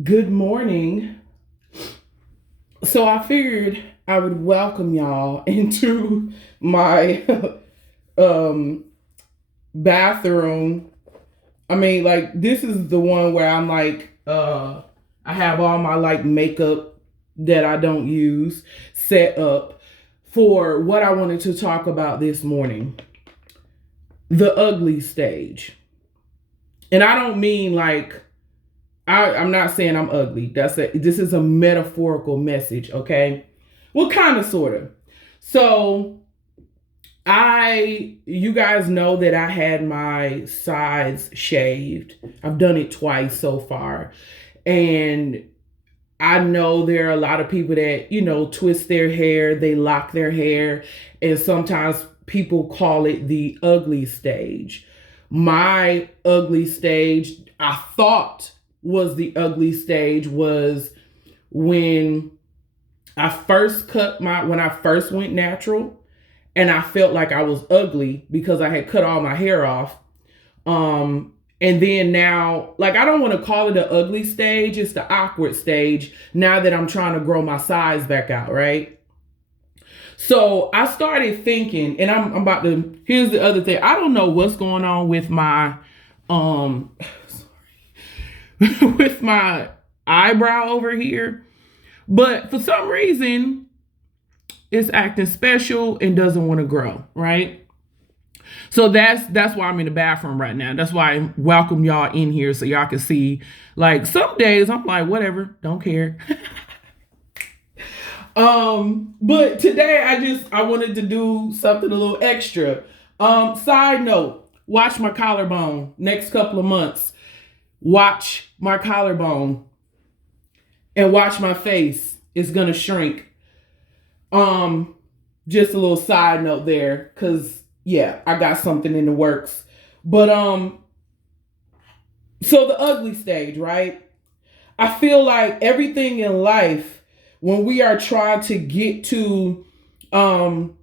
Good morning. So I figured I would welcome y'all into my um bathroom. I mean, like this is the one where I'm like I have all my like makeup that I don't use set up for what I wanted to talk about this morning. The ugly stage. And I don't mean like I'm not saying I'm ugly. This is a metaphorical message, okay? Well, kind of, sort of. So you guys know that I had my sides shaved. I've done it twice so far, and I know there are a lot of people that twist their hair, they lock their hair, and sometimes people call it the ugly stage. My ugly stage, I thought was the ugly stage was when when I first went natural, and I felt like I was ugly because I had cut all my hair off. And then now, like, I don't want to call it an ugly stage, it's the awkward stage now that I'm trying to grow my size back out, right? So I started thinking, and I'm about to, here's the other thing. I don't know what's going on with my with my eyebrow over here, but for some reason it's acting special and doesn't want to grow, right? So that's why I'm in the bathroom right now. That's why I welcome y'all in here so y'all can see. Like some days I'm like, whatever, don't care. But today I wanted to do something a little extra. Side note, watch my collarbone next couple of months. Watch my collarbone and watch my face. It's gonna shrink. Just a little side note there, cause yeah, I got something in the works. But so the ugly stage, right? I feel like everything in life, when we are trying to get to um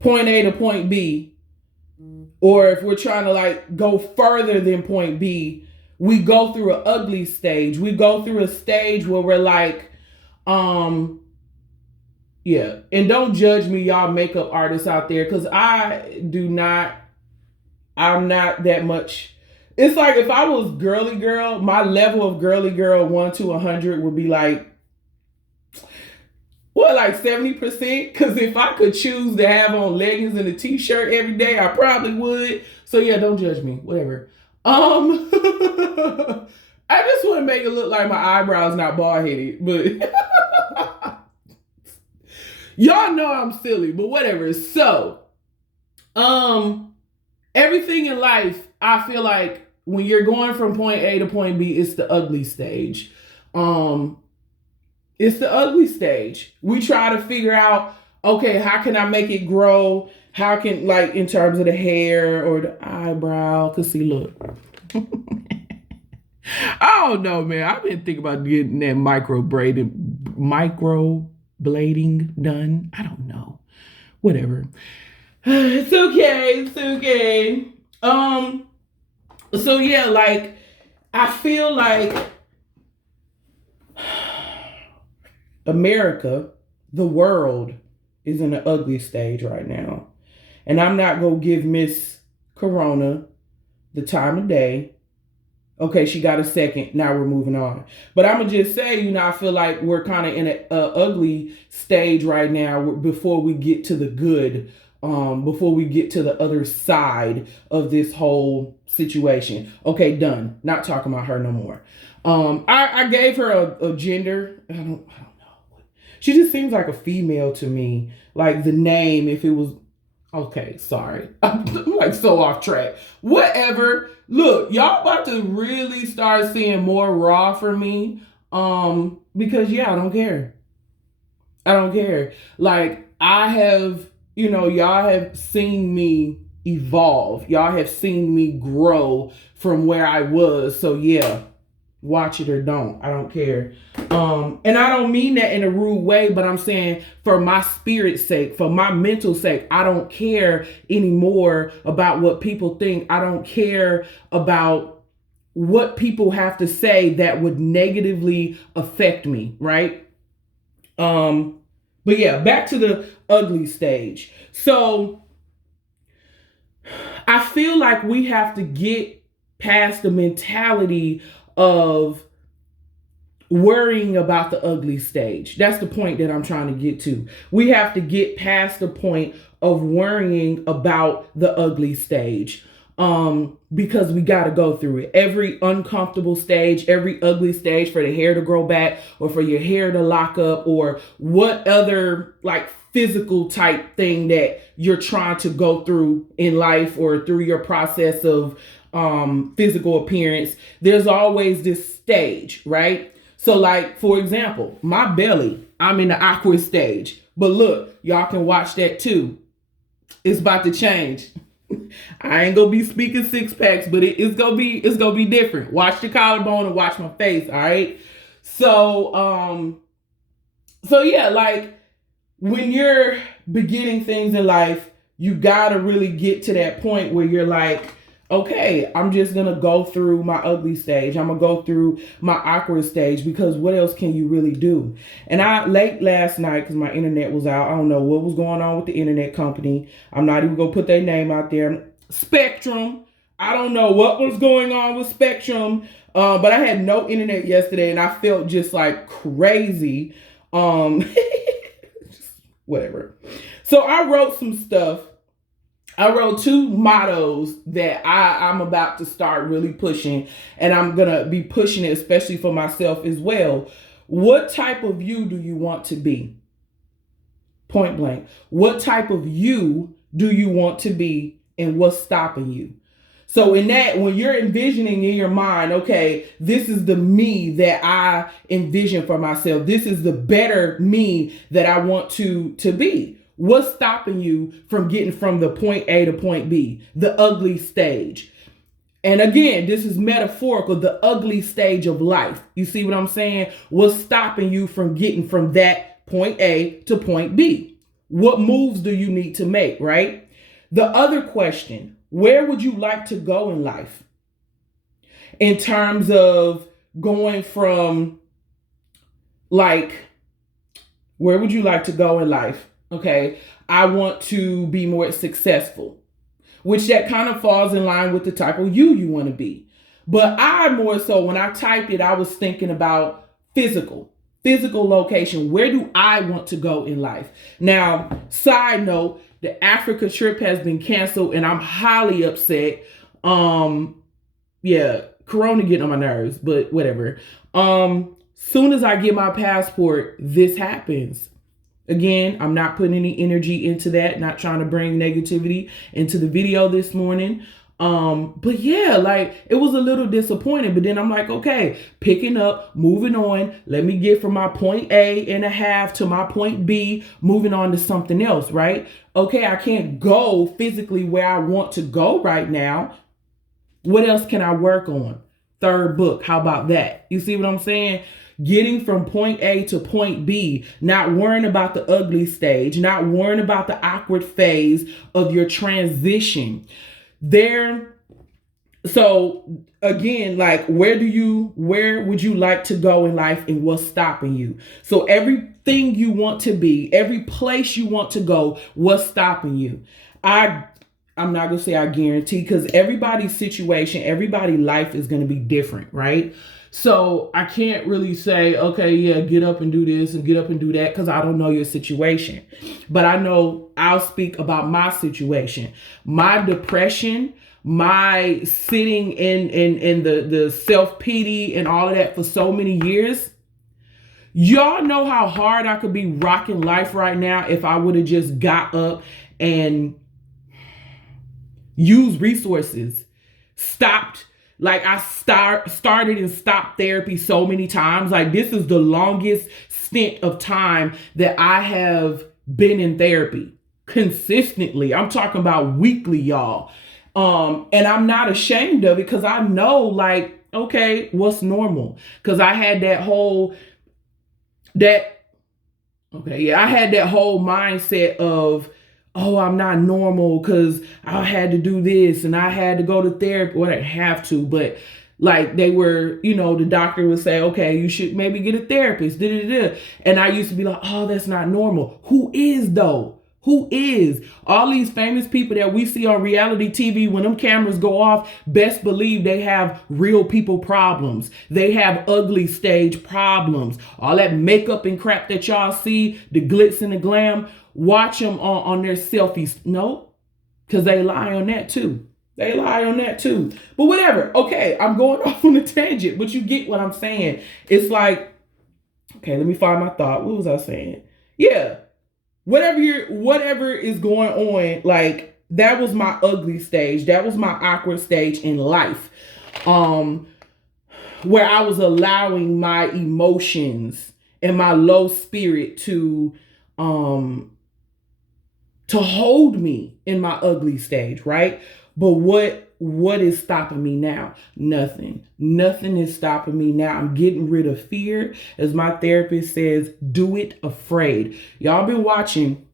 point A to point B, or if we're trying to like go further than point B, we go through an ugly stage. We go through a stage where we're like, yeah. And don't judge me, y'all makeup artists out there, because I'm not that much. It's like if I was girly girl, my level of girly girl 1 to 100 would be like, what, like 70%? Because if I could choose to have on leggings and a t-shirt every day, I probably would. So yeah, don't judge me. Whatever. I just want to make it look like my eyebrows not bald headed, but y'all know I'm silly, but whatever. So, everything in life, I feel like when you're going from point A to point B, it's the ugly stage. It's the ugly stage. We try to figure out, okay, how can I make it grow? How can, like, in terms of the hair or the eyebrow? Cause see, look. I don't know, man. I've been thinking about getting that micro blading done. I don't know. Whatever. It's okay. It's okay. So yeah, like I feel like America, the world, is in an ugly stage right now. And I'm not gonna give Miss Corona the time of day. Okay, she got a second. Now we're moving on. But I'm gonna just say, I feel like we're kind of in an ugly stage right now before we get to the good, before we get to the other side of this whole situation. Okay, done. Not talking about her no more. I gave her a gender. I don't know. She just seems like a female to me. Like the name, if it was okay, sorry. I'm like so off track. Whatever. Look, y'all about to really start seeing more raw from me. Because yeah, I don't care. I don't care. Like I have, y'all have seen me evolve. Y'all have seen me grow from where I was. So yeah, watch it or don't. I don't care. And I don't mean that in a rude way, but I'm saying for my spirit's sake, for my mental sake, I don't care anymore about what people think. I don't care about what people have to say that would negatively affect me, right? But yeah, back to the ugly stage. So I feel like we have to get past the mentality of worrying about the ugly stage. That's the point that I'm trying to get to. We have to get past the point of worrying about the ugly stage. Because we got to go through it. Every uncomfortable stage, every ugly stage, for the hair to grow back or for your hair to lock up or what other like physical type thing that you're trying to go through in life or through your process of physical appearance, there's always this stage, right? So like, for example, my belly, I'm in the awkward stage, but look, y'all can watch that too. It's about to change. I ain't gonna be speaking six packs, but it's gonna be different. Watch the collarbone and watch my face, all right? So yeah, like when you're beginning things in life, you gotta really get to that point where you're like, okay, I'm just gonna go through my ugly stage. I'm gonna go through my awkward stage because what else can you really do? And late last night, because my internet was out, I don't know what was going on with the internet company. I'm not even gonna put their name out there. Spectrum. I don't know what was going on with Spectrum, but I had no internet yesterday and I felt just like crazy. Whatever. So I wrote some stuff. I wrote 2 mottos that I'm about to start really pushing, and I'm going to be pushing it especially for myself as well. What type of you do you want to be? Point blank. What type of you do you want to be, and what's stopping you? So in that, when you're envisioning in your mind, okay, this is the me that I envision for myself. This is the better me that I want to be. What's stopping you from getting from the point A to point B, the ugly stage? And again, this is metaphorical, the ugly stage of life. You see what I'm saying? What's stopping you from getting from that point A to point B? What moves do you need to make, right? The other question, where would you like to go in life? In terms of going from like, where would you like to go in life? Okay, I want to be more successful, which that kind of falls in line with the type of you want to be. But I more so, when I typed it, I was thinking about physical location. Where do I want to go in life? Now, side note, the Africa trip has been canceled and I'm highly upset. Yeah, Corona getting on my nerves, but whatever. Soon as I get my passport, this happens. Again, I'm not putting any energy into that, not trying to bring negativity into the video this morning. But yeah, like it was a little disappointing, but then I'm like, okay, picking up, moving on. Let me get from my point A and a half to my point B, moving on to something else, right? Okay, I can't go physically where I want to go right now. What else can I work on? 3rd book. How about that? You see what I'm saying? Getting from point A to point B, not worrying about the ugly stage, not worrying about the awkward phase of your transition. So again, like where would you like to go in life and what's stopping you? So everything you want to be, every place you want to go, what's stopping you? I'm not going to say I guarantee, because everybody's situation, everybody's life is going to be different, right? So I can't really say, okay, yeah, get up and do this and get up and do that, because I don't know your situation. But I know I'll speak about my situation. My depression, my sitting in the self-pity and all of that for so many years. Y'all know how hard I could be rocking life right now if I would have just got up and used resources, stopped. Like I started and stopped therapy so many times. Like this is the longest stint of time that I have been in therapy consistently. I'm talking about weekly, y'all. And I'm not ashamed of it, because I know, like, okay, what's normal? Because I had I had that whole mindset of, oh, I'm not normal because I had to do this and I had to go to therapy. Well, I didn't have to, but Like they were, the doctor would say, okay, you should maybe get a therapist. Da, da, da. And I used to be like, oh, that's not normal. Who is though? Who is? All these famous people that we see on reality TV, when them cameras go off, best believe they have real people problems. They have ugly stage problems. All that makeup and crap that y'all see, the glitz and the glam, watch them on their selfies. No, because they lie on that too. They lie on that too. But whatever. Okay, I'm going off on a tangent, but you get what I'm saying. It's like, okay, let me find my thought. What was I saying? Yeah. Whatever is going on, like that was my ugly stage. That was my awkward stage in life. Where I was allowing my emotions and my low spirit to hold me in my ugly stage, right? But what is stopping me now? Nothing. Nothing is stopping me now. I'm getting rid of fear. As my therapist says, do it afraid. Y'all been watching.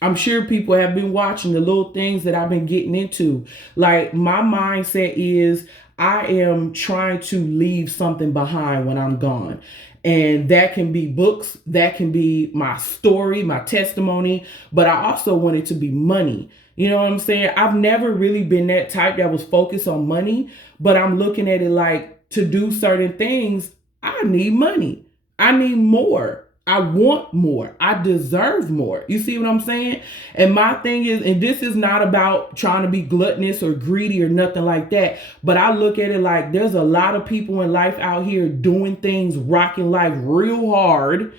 I'm sure people have been watching the little things that I've been getting into. Like my mindset is I am trying to leave something behind when I'm gone. And that can be books, that can be my story, my testimony, but I also want it to be money. You know what I'm saying? I've never really been that type that was focused on money, but I'm looking at it like to do certain things, I need money. I need more. I want more. I deserve more. You see what I'm saying? And my thing is, and this is not about trying to be gluttonous or greedy or nothing like that, but I look at it like there's a lot of people in life out here doing things, rocking life real hard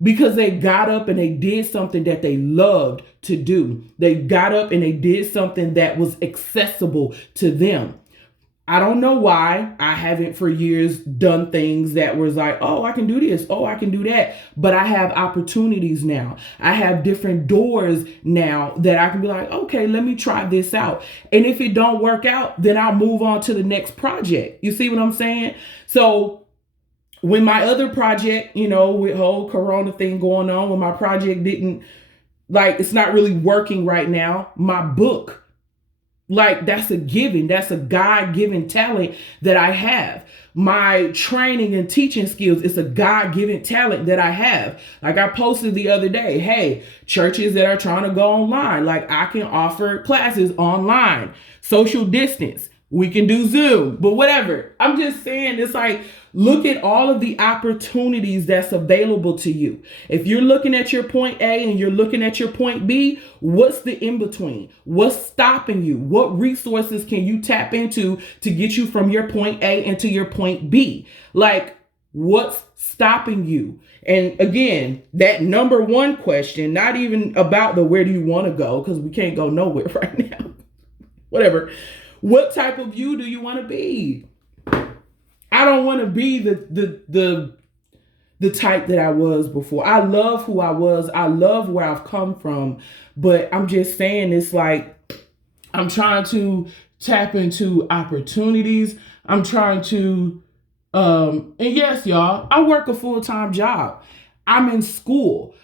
because they got up and they did something that they loved to do. They got up and they did something that was accessible to them. I don't know why I haven't for years done things that was like, oh, I can do this. Oh, I can do that. But I have opportunities now. I have different doors now that I can be like, okay, let me try this out. And if it don't work out, then I'll move on to the next project. You see what I'm saying? So when my other project, with whole Corona thing going on, when my project didn't, it's not really working right now, my book, that's a given. That's a God-given talent that I have. My training and teaching skills, it's a God-given talent that I have. Like I posted the other day, hey, churches that are trying to go online, I can offer classes online, social distance. We can do Zoom, but whatever. I'm just saying, it's like, look at all of the opportunities that's available to you. If you're looking at your point A and you're looking at your point B, what's the in between? What's stopping you? What resources can you tap into to get you from your point A into your point B? What's stopping you? And again, that number one question, not even about the where do you want to go, because we can't go nowhere right now. Whatever. What type of you do you want to be? I don't want to be the type that I was before. I love who I was. I love where I've come from. But I'm just saying, it's like I'm trying to tap into opportunities. I'm trying to, and yes, y'all, I work a full-time job. I'm in school.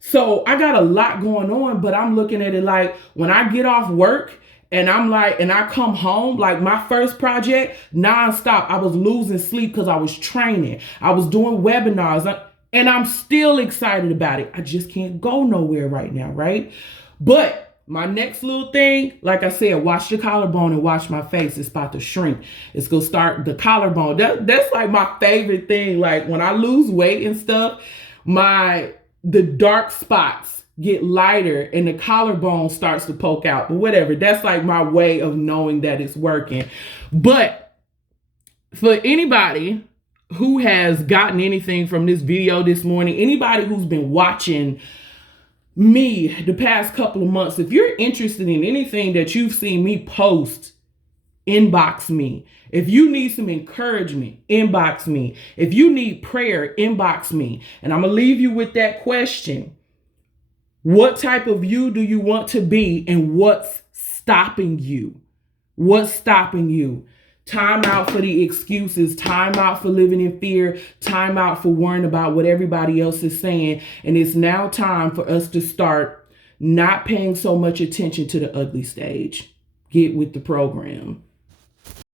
So I got a lot going on, but I'm looking at it like when I get off work, and I come home, my first project, nonstop, I was losing sleep because I was training. I was doing webinars, and I'm still excited about it. I just can't go nowhere right now, right? But my next little thing, like I said, watch the collarbone and watch my face. It's about to shrink. It's going to start the collarbone. That's my favorite thing. When I lose weight and stuff, the dark spots get lighter and the collarbone starts to poke out. But whatever, that's my way of knowing that it's working. But for anybody who has gotten anything from this video this morning, anybody who's been watching me the past couple of months, if you're interested in anything that you've seen me post, inbox me. If you need some encouragement, inbox me. If you need prayer, inbox me. And I'm going to leave you with that question. What type of you do you want to be, and what's stopping you? What's stopping you? Time out for the excuses. Time out for living in fear. Time out for worrying about what everybody else is saying. And it's now time for us to start not paying so much attention to the ugly stage. Get with the program.